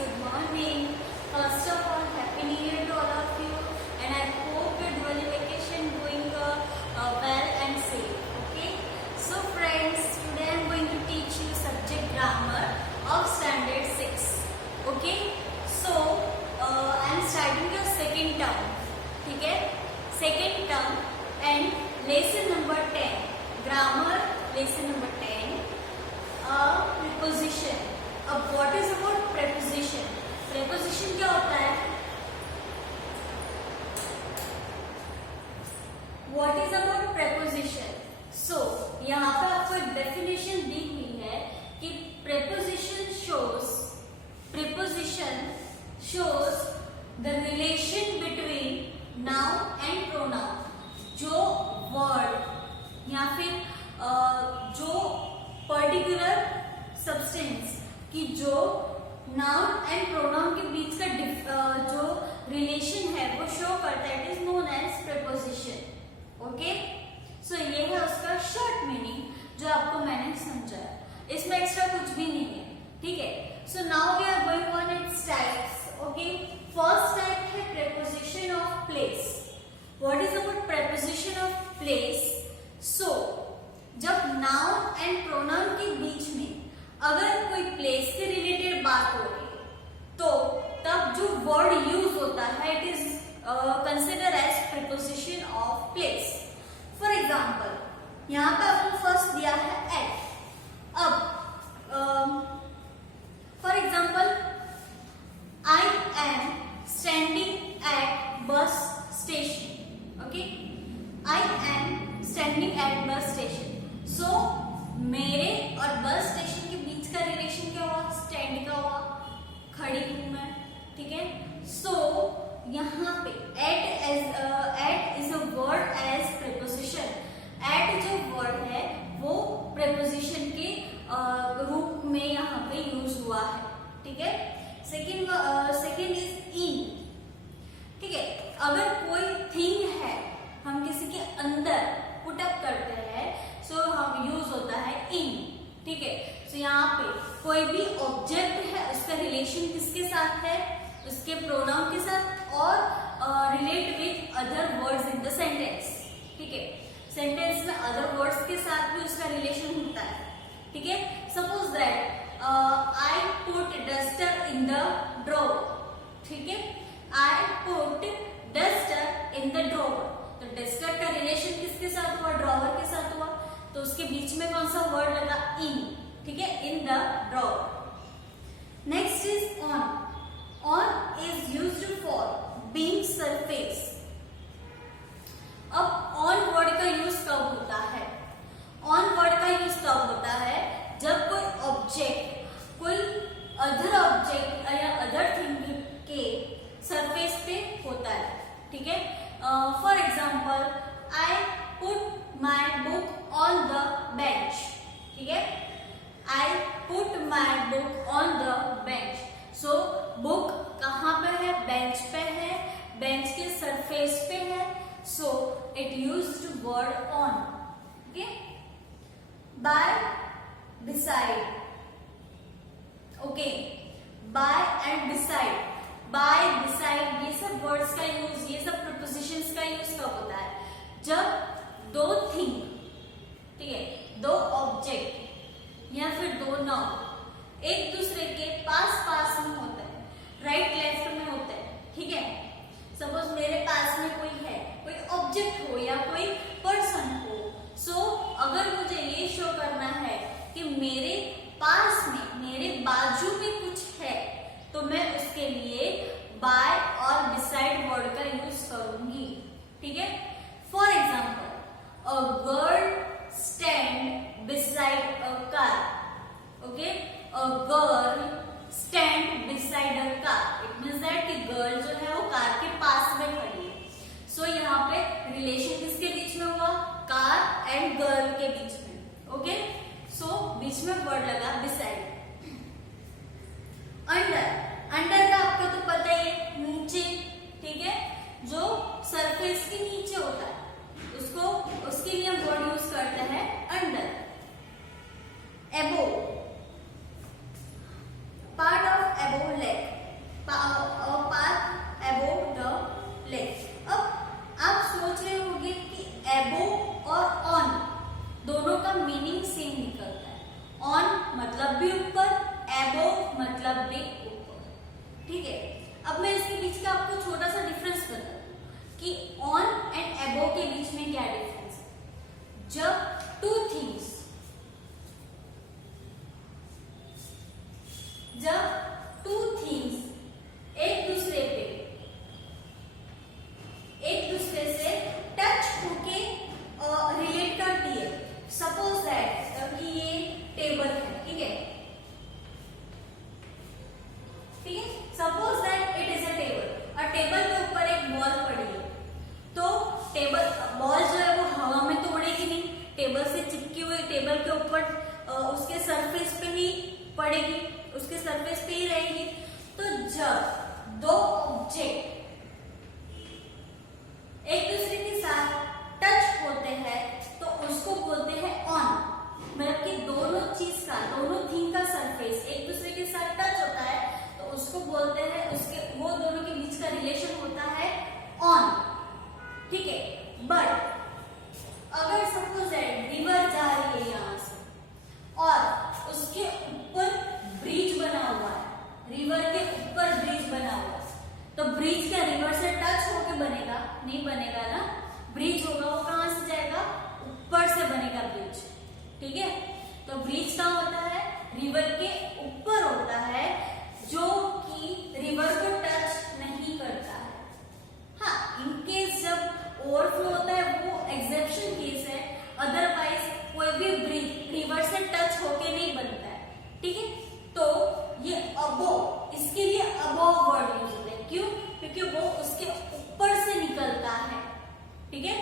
good morning. First of all, Happy New Year to all of you, and I hope your Diwali vacation going well and safe. Okay. So friends, today I am going to teach you subject grammar of standard 6. Okay. So I am starting your second term. ठीक है? Second term and lesson number 10. Grammar lesson number 10. Preposition. अब what is about preposition? Preposition क्या होता है? What is about preposition? So यहाँ पे आपको एक definition दी हुई है कि preposition shows the relation between noun and pronoun. जो word या फिर जो particular substance कि जो नाउन एंड प्रोनाउन के बीच का जो रिलेशन है वो शो करता है. It is known as preposition. Okay. So ये है उसका शॉर्ट मीनिंग जो आपको मैंने समझाया. इसमें एक्स्ट्रा कुछ भी नहीं है. ठीक है. So now we are going on its types. Okay. First type है preposition of place. What is about preposition of place? So जब नाउन एंड प्रोनाउन के बीच में अगर कोई प्लेस से रिलेटेड बात हो रही है तो तब जो वर्ड यूज होता है it is consider as preposition of place. For example यहाँ पे आपको फर्स्ट दिया है एट. अब for example I am standing at bus station. Okay. I am standing at bus station. So मेरे और बस स्टेशन के बीच का रिलेशन क्या हुआ? स्टैंड का हुआ. खड़ी हूं मैं. ठीक है. सो यहाँ पे at is a word as preposition. At जो वर्ड है वो प्रीपोजिशन के रूप में यहाँ पे यूज हुआ है. ठीक है. Second is in. ठीक है. अगर कोई थिंग है हम किसी के अंदर पुट अप करते हैं सो हम यूज होता है इन. ठीक है. सो यहाँ पे कोई भी ऑब्जेक्ट है उसका रिलेशन किसके साथ है? उसके प्रोनाउन के साथ और relate with other words in the sentence. ठीक है. सेंटेंस में अदर वर्ड्स के साथ भी उसका रिलेशन होता है. ठीक है. Suppose that I put duster in the drawer. ठीक है. I put duster in the drawer. तो डस्टर का रिलेशन किसके साथ हुआ? ड्रॉवर के साथ हुआ. तो उसके बीच में कौन सा वर्ड लगा? इन. ठीक है. In the drawer. Next is on. On is used for being surface. अब ऑन वर्ड का यूज कब होता है? ऑन वर्ड का यूज कब होता है? जब कोई ऑब्जेक्ट कोई अदर ऑब्जेक्ट या अदर थिंग के सरफेस पे होता है. ठीक है. For example I put my book on the bench. ठीक है. I put my book on the bench. So book कहाँ पे है? बेंच पे है. बेंच के सरफेस पे है. So it used word on. Okay. By, beside. Okay. By and beside. By, beside ये सब वर्ड्स का यूज, ये सब प्रीपोजिशंस का यूज कब होता है? जब दो थिंग, ठीक है, दो ऑब्जेक्ट या फिर दो नाउन एक दूसरे के पास में होता है, राइट लेफ्ट में होता है. ठीक है. सपोज मेरे पास में कोई है, कोई ऑब्जेक्ट हो या कोई पर्सन हो. सो अगर मुझे ये शो करना है कि मेरे पास में, मेरे बाजू में कुछ है तो मैं उसके लिए बाय और बिसाइड वर्ड का यूज करूंगी. ठीक है. For example a girl stand beside a car. Okay. A girl stand beside a car. It means that कि गर्ल जो है वो कार के पास में खड़ी है. सो यहाँ पे रिलेशन किसके बीच में हुआ? कार एंड गर्ल के बीच में. ओके. सो बीच में वर्ड लगा बिसाइड. अंडर. अंडर का आपको तो पता ही है, नीचे. ठीक है. जो सरफेस के नीचे होता है उसको, उसके लिए हम वर्ड यूज करते हैं अंडर. एबो. पार्ट ऑफ एबो लेग. मतलब भी ऊपर, एबोव मतलब भी ऊपर। ठीक है, अब मैं इसके बीच का आपको छोटा सा डिफरेंस बता दूं कि ऑन एंड एबोव के बीच में क्या डिफरेंस है। जब टू थिंग्स एक दूसरे से टच होके रिलेट करती है, सपोज दैट कि ये टेबल है, ठीक है, suppose that it is a table और टेबल के ऊपर एक बॉल पड़ी है, तो बॉल जो है वो हवा में तो उड़ेगी नहीं, टेबल से चिपकी हुई टेबल के ऊपर उसके सरफेस पे ही पड़ेगी, उसके सरफेस पे ही रहेगी। तो जब दो ऑब्जेक्ट एक दूसरे के साथ टच होते हैं तो उसको बोलते हैं ऑन, मतलब कि दोनों थिंग का सरफेस एक दूसरे के साथ टच होता है तो उसको बोलते हैं, वो दोनों के बीच का रिलेशन होता है ऑन। ठीक है, बट अगर सपोज रिवर जा रही है यहां से और उसके ऊपर ब्रिज बना हुआ है, रिवर के ऊपर ब्रिज बना हुआ है, तो ब्रिज क्या रिवर से टच होके बनेगा? नहीं बनेगा ना। ब्रिज होगा वो कहां से जाएगा? ऊपर से बनेगा ब्रिज। ठीक है, तो ब्रिज कहां होता है? रिवर के ऊपर होता है, जो कि रिवर को टच नहीं करता है। हाँ, इनकेस जब ओवरफ्लो होता है वो एक्सेप्शन केस है, अदरवाइज कोई भी ब्रिज रिवर से टच होके नहीं बनता है। ठीक है, तो ये अबोव, इसके लिए अबोव वर्ड यूज होता है। क्यों? क्योंकि वो उसके ऊपर से निकलता है। ठीक है,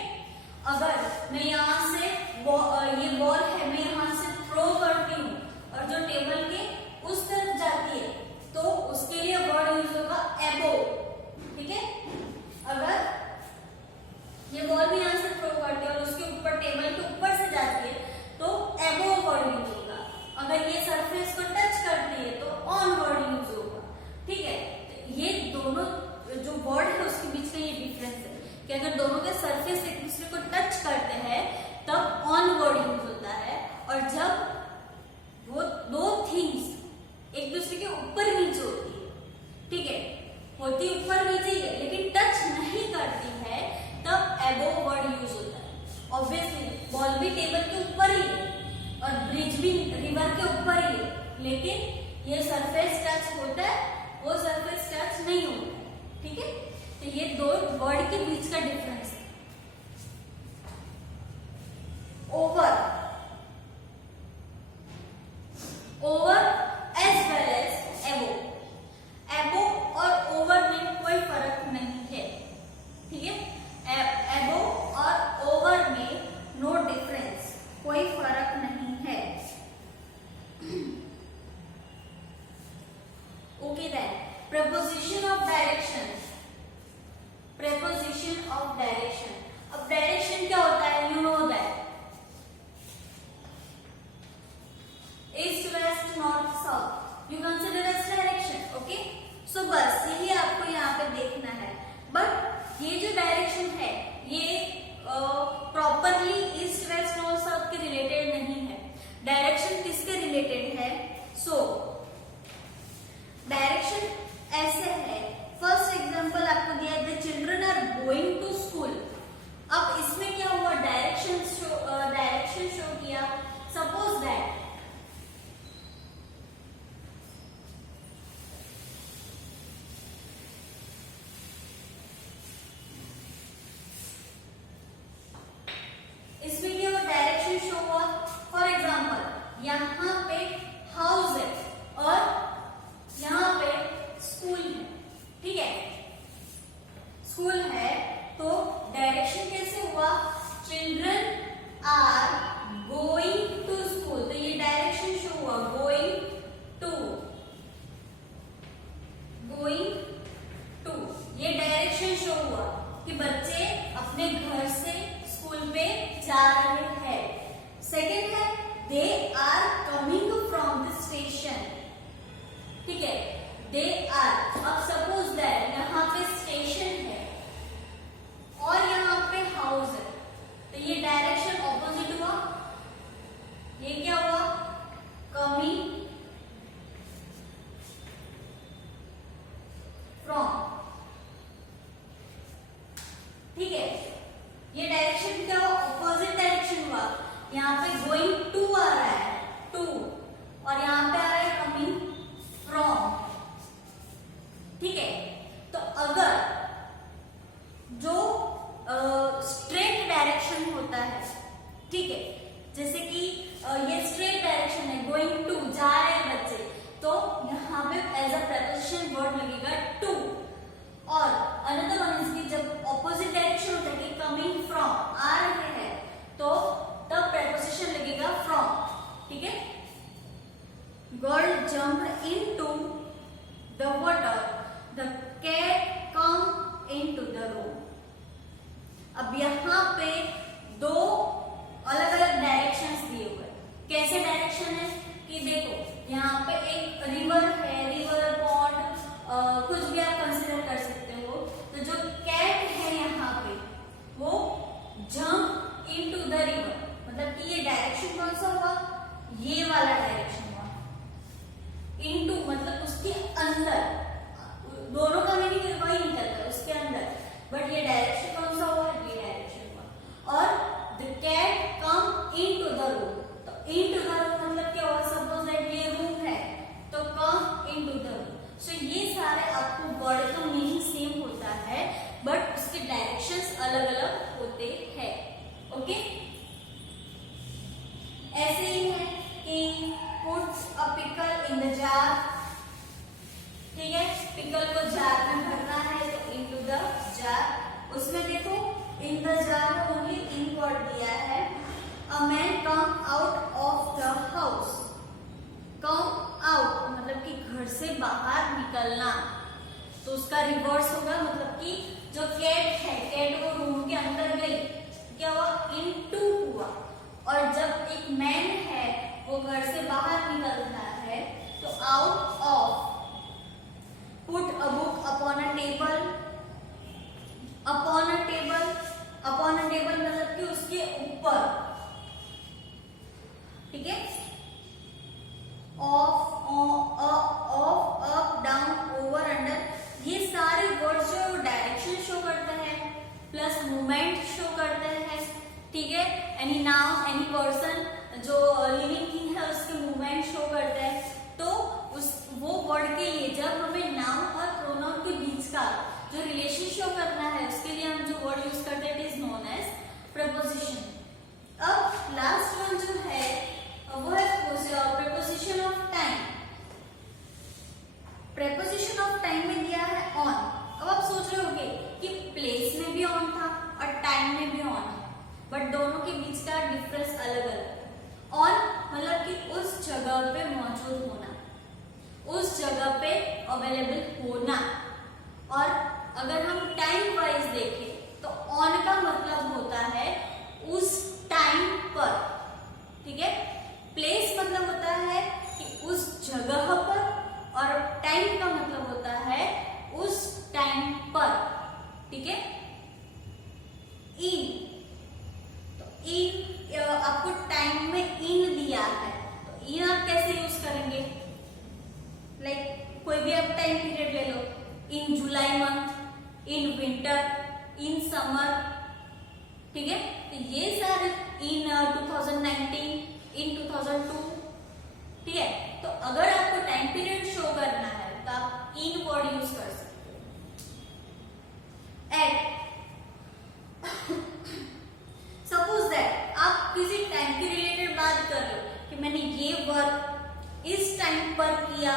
अगर मैं यहाँ से ये बॉल है, मैं यहाँ से थ्रो करती हूँ और जो टेबल के उस तरफ जाती है तो उसके लिए वर्ड यूज होगा अबोव। ठीक है, अगर ये बॉल भी यहाँ से थ्रो करती है और उसके ऊपर टेबल के ऊपर से जाती है तो अबोव वर्ड यूज होगा। अगर ये सरफेस को टच करती है तो ऑन वर्ड यूज होगा। ठीक है, तो ये दोनों जो वर्ड है उसके बीच का ये डिफरेंस है कि अगर दोनों के सरफेस एक दूसरे को टच करते हैं तब ऑन वर्ड यूज होता है, और जब वो दो थिंग्स एक दूसरे के ऊपर नीचे होती है, ठीक है, होती ऊपर नीचे ही है लेकिन टच नहीं करती है, तब अबोव वर्ड यूज होता है। ऑब्वियसली बॉल भी टेबल के ऊपर ही है और ब्रिज भी रिवर के ऊपर ही है, लेकिन ये सरफेस टच होता है, वो सरफेस टच नहीं होता है। ठीक है, तो ये दो वर्ड के बीच का डिफरेंस है। Over as well as above और ओवर में कोई फर्क नहीं है। ठीक है, एबोव और ओवर में नो डिफरेंस, कोई फर्क नहीं है। Okay then, preposition of direction। preposition of direction, अब डायरेक्शन क्या होता है? You know that east west north south you consider as direction. Okay, so बस यही आपको यहाँ पे देखना है। बट ये जो डायरेक्शन है ये properly east west north south के रिलेटेड नहीं है। डायरेक्शन किसके रिलेटेड है? सो डायरेक्शन ऐसे है, फर्स्ट एग्जांपल आपको दिया है, the children are going to school. अब इसमें क्या हुआ? डायरेक्शन शो किया। सपोज दैट इसमें क्या हुआ? डायरेक्शन शो हुआ। फॉर एग्जांपल यहाँ पे हाउस है और यहाँ पे स्कूल है। ठीक है, स्कूल है तो डायरेक्शन कैसे हुआ? Children are going to school, तो ये डायरेक्शन शो हुआ, गोइंग टू, ये डायरेक्शन शो हुआ कि बच्चे अपने घर से स्कूल में जा रहे हैं। सेकेंड है they are coming from the station. ठीक है, दे आर, अब सपोज दैट यहाँ पे स्टेशन है और यहाँ पे हाउस है, तो ये डायरेक्शन ऑपोजिट हुआ। ये क्या हुआ? कमिंग पे एज अ preposition वर्ड लगेगा to। और अनदर वन इज कि जब ऑपोजिट डायरेक्शन होता है कि कमिंग फ्रॉम, आ रहे हैं, तो तब preposition लगेगा from। ठीक है। Girl jumped into the water, the cat come into the room। अब यहाँ पे दो अलग अलग डायरेक्शंस दिए हुए हैं। कैसे डायरेक्शन है कि देखो यहाँ पे एक रिवर है, रिवर पॉन्ड कुछ भी आप कंसिडर कर सकते हो। तो जो कैट है यहाँ पे वो जंप इनटू द रिवर, मतलब कि ये डायरेक्शन कौन सा हुआ, ये वाला डायरेक्शन हुआ। इनटू मतलब उसके अंदर, दोनों का मीनिंग वही निकलता है, उसके अंदर, बट ये डायरेक्शन कौन सा हुआ, ये डायरेक्शन हुआ। और the cat come into the room, तो इनटू द रूम मतलब क्या हुआ, सपोज दैट ये रूम है तो come into the room. So ये सारे आपको वर्ड का मीनिंग सेम होता है बट उसके डायरेक्शंस अलग अलग होते हैं। ओके, ऐसे ही है कि puts a pickle in the jar. ठीक है, पिकल को जार में भरना है तो इनटू द जार। उसमें देखो in the jar only in word दिया है। A man come out of the house, come out मतलब कि घर से बाहर निकलना, तो उसका रिवर्स होगा, मतलब कि जो कैट है, कैट वो रूम के अंदर गई, क्या हुआ, इनटू हुआ। और जब एक मैन है वो घर से बाहर निकलता है तो out of. Put a book upon a table, upon a table, upon a table मतलब कि उसके ऊपर। ठीक है, of, of, up, down, over, under, ये सारे वर्ड्स जो डायरेक्शन शो करते हैं प्लस मूवमेंट शो करते हैं। ठीक है, एनी नाउन, एनी पर्सन, जो लिविंग थिंग है उसके मूवमेंट शो करते हैं। तो उस वो वर्ड के लिए जब हमें नाउन और प्रोनाउन के बीच का जो रिलेशन शो करना है उसके लिए हम जो वर्ड यूज करते हैं it is known as preposition. अब लास्ट वन जो है वो है preposition of time। preposition of time में दिया है on। अब आप सोच रहे होंगे कि प्लेस में भी on था और टाइम में भी on है, बट दोनों के बीच का डिफरेंस अलग अलग है। on मतलब कि उस जगह पे मौजूद होना, उस जगह पे अवेलेबल होना। और अगर हम टाइम वाइज देखें तो on का मतलब होता है उस टाइम पर। ठीक है, प्लेस मतलब होता है कि उस जगह पर, और टाइम का मतलब होता है उस टाइम पर। ठीक है, इन, तो इन आपको टाइम में इन दिया है तो इन आप कैसे यूज करेंगे, लाइक कोई भी आप टाइम पीरियड ले लो, in July month, in winter, in summer. ठीक है, तो ये सारे इन 2019, इन 2002। ठीक है, तो अगर आपको टाइम पीरियड शो करना है तो आप इन वर्ड यूज कर सकते हो। एट, सपोज दैट आप किसी टाइम के रिलेटेड बात कर रहे हो कि मैंने ये वर्क इस टाइम पर किया,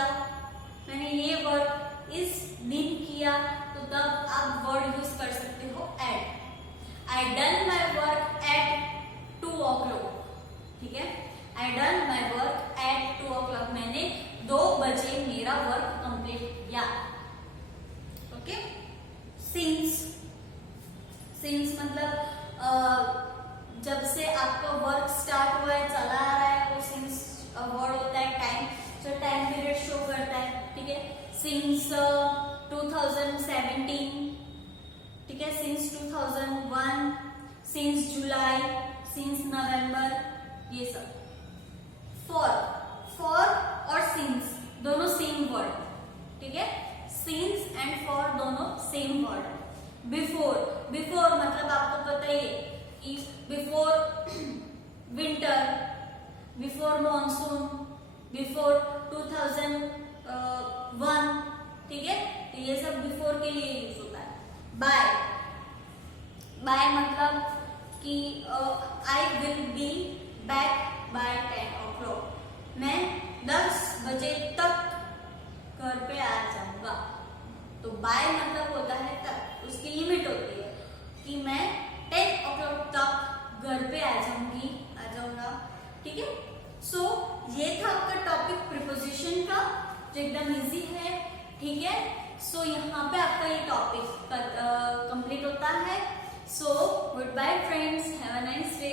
मैंने ये वर्क इस दिन किया, तो तब आप वर्ड यूज कर सकते हो at. I done my work at 2 o'clock। ठीक है, I done my work at 2 o'clock, मैंने 2 बजे मेरा वर्क कंप्लीट किया। ओके, since, since मतलब जब से आपका वर्क स्टार्ट हुआ है, चला आ रहा है, वो since वर्ड होता है टाइम, जो टाइम पीरियड शो करता है। ठीक है, since 2017, ठीक है, since 2001, since जुलाई, since नवंबर, ये सब। फॉर और सिंस दोनों सेम वर्ड। ठीक है, सिंस एंड फॉर दोनों सेम वर्ड। बिफोर, बिफोर मतलब आपको पता ही है कि before winter, before monsoon, before 2001। ठीक है, तो ये सब बिफोर के लिए यूज होता है। बाय, बाय मतलब कि I will be back by 10 o'clock, मैं 10 बजे तक घर सो ये था आपका टॉपिक प्रीपोजिशन का, जो एकदम इजी है, ठीक है। सो यहाँ पे आपका ये टॉपिक कंप्लीट होता है। So goodbye friends, have a nice day.